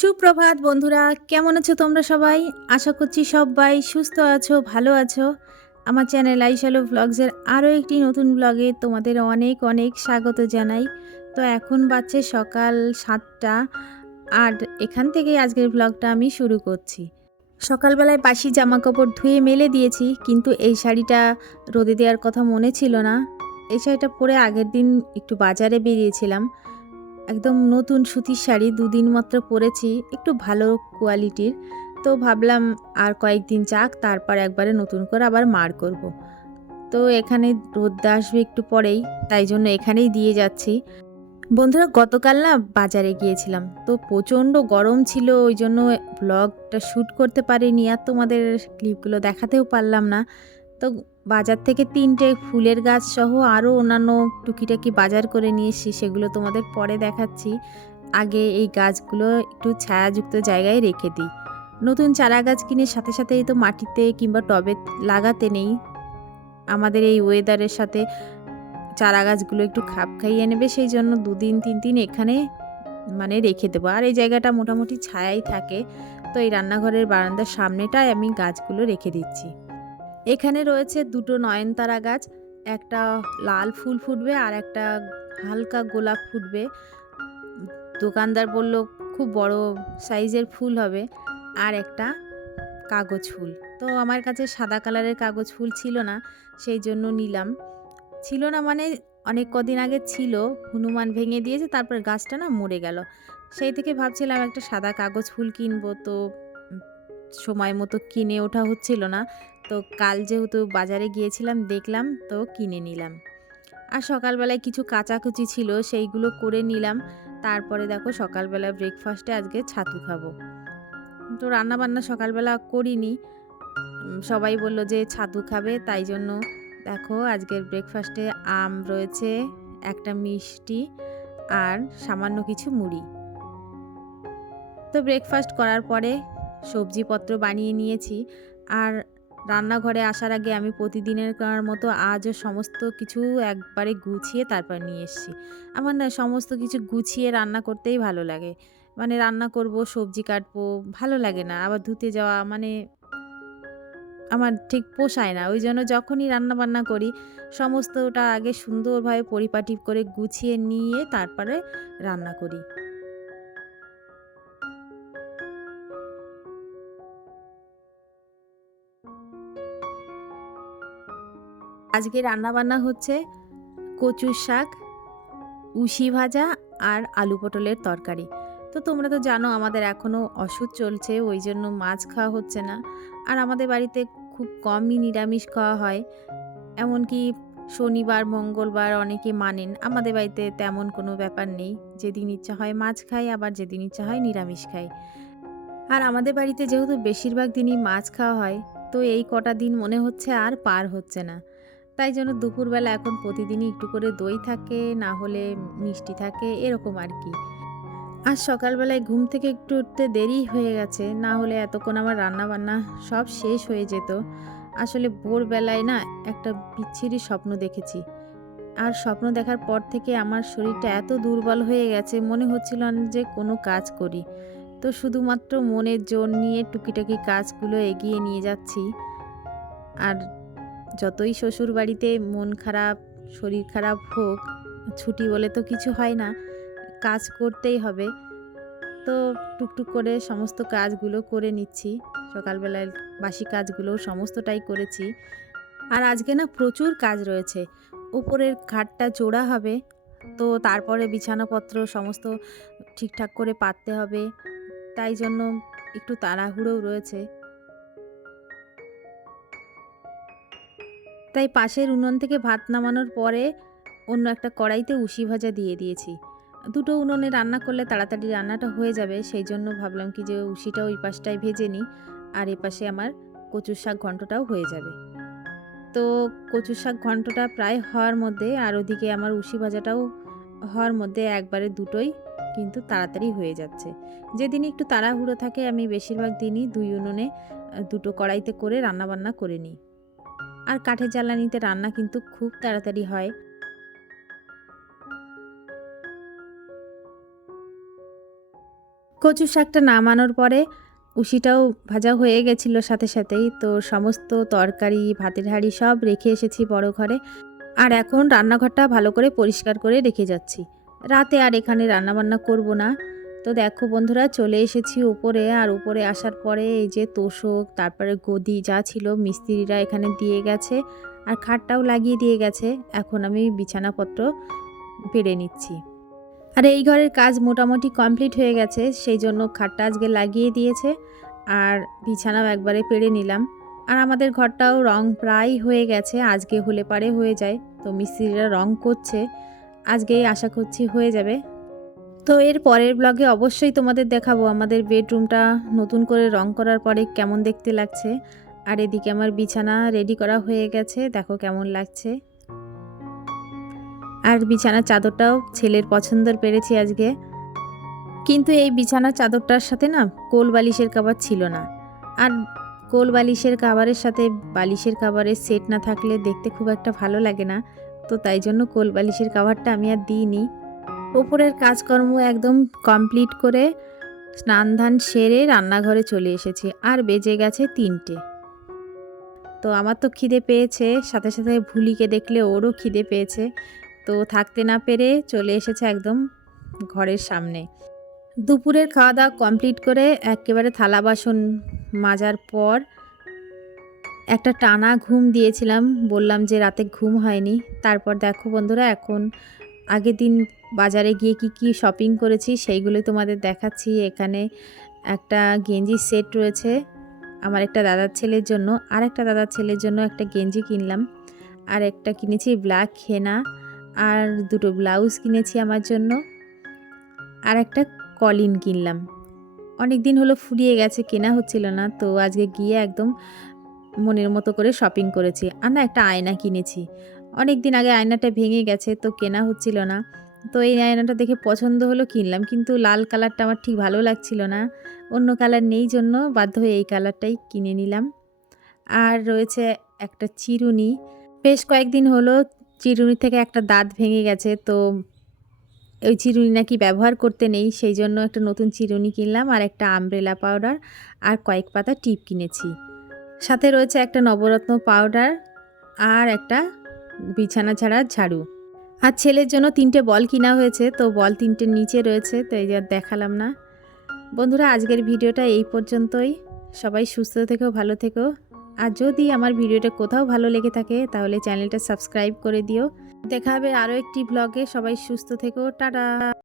সুপ্রভাত বন্ধুরা, কেমন আছো তোমরা সবাই? আশা করছি সবাই সুস্থ আছো, ভালো আছো। আমার চ্যানেল আইশালো ব্লগসের আরও একটি নতুন ব্লগে তোমাদের অনেক অনেক স্বাগত জানাই। তো এখন বাজছে সকাল সাতটা আর এখান থেকেই আজকের ব্লগটা আমি শুরু করছি। সকালবেলায় বাসি জামা কাপড় ধুয়ে মেলে দিয়েছি, কিন্তু এই শাড়িটা রোদে দেওয়ার কথা মনে ছিল না। এই শাড়িটা পরে আগের দিন একটু বাজারে বেরিয়েছিলাম। একদম নতুন সুতির শাড়ি দুদিন মাত্র পরেছি, একটু ভালো কোয়ালিটির তো ভাবলাম আর কয়েকদিন যাক, তারপর একবারে নতুন করে আবার মার করব। তো এখানে রোদ্দা আসবে একটু পরেই, তাই জন্য এখানেই দিয়ে যাচ্ছি। বন্ধুরা, গতকাল না বাজারে গিয়েছিলাম, তো প্রচণ্ড গরম ছিল, ওই জন্য ব্লগটা শ্যুট করতে পারিনি, আর তোমাদের ক্লিপগুলো দেখাতেও পারলাম না। তো বাজার থেকে তিনটে ফুলের গাছ সহ আরও অন্যান্য টুকিটাকি বাজার করে নিয়ে এসেছি, সেগুলো তোমাদের পরে দেখাচ্ছি। আগে এই গাছগুলো একটু ছায়াযুক্ত জায়গায় রেখে দিই। নতুন চারা গাছ কিনে সাথে সাথেই তো মাটিতে কিংবা টবে লাগাতে নেই। আমাদের এই ওয়েদারের সাথে চারা গাছগুলো একটু খাপ খাইয়ে নেবে, সেই জন্য দুদিন, তিন দিন এখানে মানে রেখে দেবো। আর এই জায়গাটা মোটামুটি ছায়াই থাকে, তো এই রান্নাঘরের বারান্দার সামনেটায় আমি গাছগুলো রেখে দিচ্ছি। এখানে রয়েছে দুটো নয়নতারা গাছ, একটা লাল ফুল ফুটবে আর একটা হালকা গোলাপ ফুটবে। দোকানদার বলল, খুব বড় সাইজের ফুল হবে। আর একটা কাগজ ফুল। তো আমার কাছে সাদা কালারের কাগজ ফুল ছিল না, সেই জন্য নিলাম। ছিল না মানে অনেক কদিন আগে ছিল, হনুমান ভেঙে দিয়েছে, তারপর গাছটা না মরে গেল। সেই থেকে ভাবছিলাম একটা সাদা কাগজ ফুল কিনবো, তো সময় মতো কিনে ওঠা হচ্ছিল না। তো কাল যেহেতু বাজারে গিয়েছিলাম, দেখলাম তো কিনে নিলাম। আর সকালবেলায় কিছু কাচাকুচি ছিল, সেইগুলো করে নিলাম। তারপরে দেখো সকালবেলা ব্রেকফাস্টে আজকে ছাতু খাব। তো রান্না বান্না সকালবেলা করিনি। সবাই বলল যে ছাতু খাবে, তাই জন্য দেখো আজকের ব্রেকফাস্টে আম রয়েছে, একটা মিষ্টি আর সামান্য কিছু মুড়ি। তো ব্রেকফাস্ট করার পরে সবজিপত্র বানিয়ে নিয়েছি। আর রান্নাঘরে আসার আগে আমি প্রতিদিনের মতো আজও সমস্ত কিছু একবারে গুছিয়ে তারপর নিয়ে এসেছি। আমার না সমস্ত কিছু গুছিয়ে রান্না করতেই ভালো লাগে। মানে রান্না করব, সবজি কাটবো, ভালো লাগে না। আবার ধুতে যাওয়া মানে আমার ঠিক পোষায় না। ওই জন্য যখনই রান্না বান্না করি, সমস্তটা আগে সুন্দরভাবে পরিপাটি করে গুছিয়ে নিয়ে তারপরে রান্না করি। আজকে রান্না বান্না হচ্ছে কচুর শাক উশি ভাজা আর আলু পটলের তরকারি। তো তোমরা তো জানো আমাদের এখনও ওষুধ চলছে, ওই জন্য মাছ খাওয়া হচ্ছে না। আর আমাদের বাড়িতে খুব কমই নিরামিষ খাওয়া হয়। এমনকি শনিবার, মঙ্গলবার অনেকে মানেন, আমাদের বাড়িতে তেমন কোনো ব্যাপার নেই। যেদিন ইচ্ছা হয় মাছ খাই, আবার যেদিন ইচ্ছা হয় নিরামিষ খাই। আর আমাদের বাড়িতে যেহেতু বেশিরভাগ দিনই মাছ খাওয়া হয় তো এই কটা দিন মনে হচ্ছে আর পার হচ্ছে না। তাই জন্য দুপুরবেলা এখন প্রতিদিনই একটু করে দই থাকে, না হলে মিষ্টি থাকে, এরকম আর কি। আজ সকালবেলায় ঘুম থেকে একটু উঠতে দেরি হয়ে গেছে, না হলে এতক্ষণ আমার রান্না বান্না সব শেষ হয়ে যেত। আসলে ভোরবেলায় না একটা বিচ্ছিরি স্বপ্ন দেখেছি। আর স্বপ্ন দেখার পর থেকে আমার শরীরটা এত দুর্বল হয়ে গেছে, মনে হচ্ছিল যে কোনো কাজ করি। তো শুধুমাত্র মনের জোর নিয়ে টুকিটাকি কাজগুলো এগিয়ে নিয়ে যাচ্ছি। আর যতই শ্বশুর বাড়িতে মন খারাপ, শরীর খারাপ হোক, ছুটি বলে তো কিছু হয় না, কাজ করতেই হবে। তো টুকটুক করে সমস্ত কাজগুলো করে নিচ্ছি। সকালবেলায় বাসি কাজগুলো সমস্তটাই করেছি। আর আজকে না প্রচুর কাজ রয়েছে। উপরের খাটটা জোড়া হবে, তো তারপরে বিছানাপত্র সমস্ত ঠিকঠাক করে পাততে হবে। তাই জন্য একটু তাড়াহুড়োও রয়েছে। তাই পাশের উনুন থেকে ভাত নামানোর পরে অন্য একটা কড়াইতে উশি ভাজা দিয়ে দিয়েছি। দুটো উনুনে রান্না করলে তাড়াতাড়ি রান্নাটা হয়ে যাবে, সেই জন্য ভাবলাম কি যে উশিটা ওই পাশটায় ভেজে নিই, আর এ পাশে আমার কচুর শাক ঘন্টটাও হয়ে যাবে। তো কচুর শাক ঘন্টটা প্রায় হওয়ার মধ্যে আর ওদিকে আমার উশি ভাজাটাও হওয়ার মধ্যে একবারে দুটোই কিন্তু তাড়াতাড়ি হয়ে যাচ্ছে। যেদিন একটু তাড়াহুড়ো থাকে, আমি বেশিরভাগ দিনই দুই উনুনে দুটো কড়াইতে করে রান্নাবান্না করে নিই। আর কাঠের জ্বালানিতে রান্না কিন্তু খুব তাড়াতাড়ি হয়। কচু শাকটা নামানোর পরে উশিটাও ভাজা হয়ে গেছিল সাথে সাথেই। তো সমস্ত তরকারি, ভাতের হাঁড়ি সব রেখে এসেছি বড় ঘরে। আর এখন রান্নাঘরটা ভালো করে পরিষ্কার করে রেখে যাচ্ছি। রাতে আর এখানে রান্নাবান্না করব না। তো দেখো বন্ধুরা, চলে এসেছি উপরে আর উপরে আসার পরে এই যে তোষক, তারপরে গদি যা ছিল মিস্ত্রিরা এখানে দিয়ে গেছে আর খাটটাও লাগিয়ে দিয়ে গেছে। এখন আমি বিছানাপত্র পেরে নিচ্ছি। আর এই ঘরের কাজ মোটামুটি কমপ্লিট হয়ে গেছে, সেই জন্য খাটটা আজকে লাগিয়ে দিয়েছে আর বিছানাও একবারে পেরে নিলাম। আর আমাদের ঘরটাও রং প্রায় হয়ে গেছে, আজকে হলে পারে হয়ে যায়। তো মিস্ত্রিরা রং করছে। আজকেই আশা করছি হয়ে যাবে। তো এর পরের ব্লগে অবশ্যই তোমাদের দেখাবো আমাদের বেডরুমটা নতুন করে রং করার পরে কেমন দেখতে লাগছে। আর এদিকে আমার বিছানা রেডি করা হয়ে গেছে, দেখো কেমন লাগছে। আর বিছানার চাদরটাও ছেলের পছন্দের পেরেছি আজকে। কিন্তু এই বিছানার চাদরটার সাথে না কোল বালিশের কাবার ছিল না। আর কোল বালিশের কাবারের সাথে বালিশের কাবারের সেট না থাকলে দেখতে খুব একটা ভালো লাগে না। তো তাই জন্য কোল বালিশের কাভারটা আমি আর দিইনি। ওপরের কাজকর্ম একদম কমপ্লিট করে স্নান ধান সেরে রান্নাঘরে চলে এসেছি, আর বেজে গেছে তিনটে। তো আমার তো খিদে পেয়েছে, সাথে সাথে ভুলিকে দেখলে ওরও খিদে পেয়েছে। তো থাকতে না পেরে চলে এসেছে একদম ঘরের সামনে। দুপুরের খাওয়া দাওয়া কমপ্লিট করে একেবারে থালা বাসন মাজার পর একটা টানা ঘুম দিয়েছিলাম। বললাম যে রাতে ঘুম হয়নি। তারপর দেখো বন্ধুরা, এখন আগের দিন বাজারে গিয়ে কি কি শপিং করেছি সেইগুলোই তোমাদের দেখাচ্ছি। এখানে একটা গেঞ্জির সেট রয়েছে আমার একটা দাদার ছেলের জন্য। আর একটা দাদার ছেলের জন্য একটা গেঞ্জি কিনলাম। আর একটা কিনেছি ব্ল্যাক হেনা আর দুটো ব্লাউজ কিনেছি আমার জন্য। আর একটা কলিন কিনলাম। অনেক দিন হলো ফুরিয়ে গেছে, কেনা হচ্ছিল না। তো আজকে গিয়ে একদম মনের মতো করে শপিং করেছি। আর না, একটা আয়না কিনেছি। অনেক দিন আগে আয়নাটা ভেঙে গেছে, তো কেনা হচ্ছিল না। তো এই আয়নাটা দেখে পছন্দ হলো কিনলাম, কিন্তু লাল কালারটা আমার ঠিক ভালো লাগছিল না। অন্য কালার নেই জন্য বাধ্য হয়ে এই কালারটাই কিনে নিলাম। আর রয়েছে একটা চিরুনি। বেশ কয়েকদিন হলো চিরুনি থেকে একটা দাঁত ভেঙে গেছে, তো ওই চিরুনি নাকি ব্যবহার করতে নেই, সেই জন্য একটা নতুন চিরুনি কিনলাম, আর একটা আমব্রেলা পাউডার আর কয়েক পাতা টিপ কিনেছি। সাথে রয়েছে একটা নবরত্ন পাউডার আর একটা বিছানা ছাড়া ঝাড়ু। আর ছেলের জন্য তিনটে বল কিনা হয়েছে, তো বল তিনটে নিচে রয়েছে, তো এই দেখালাম না। বন্ধুরা, আজকের ভিডিওটা এই পর্যন্তই। সবাই সুস্থ থেকো, ভালো থেকো। আর যদি আমার ভিডিওটা কোথাও ভালো লেগে থাকে, তাহলে চ্যানেলটা সাবস্ক্রাইব করে দিও। দেখা হবে আরও একটি ব্লগে সবাই সুস্থ থেকো। টাটা!